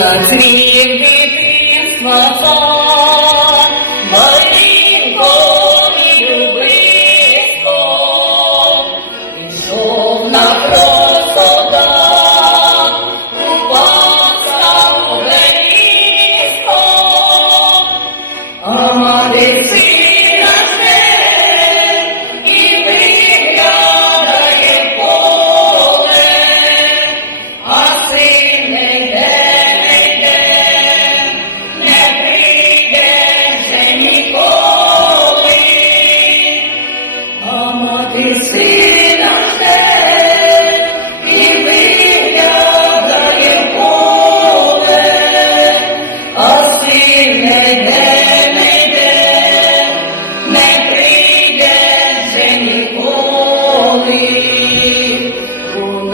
Three.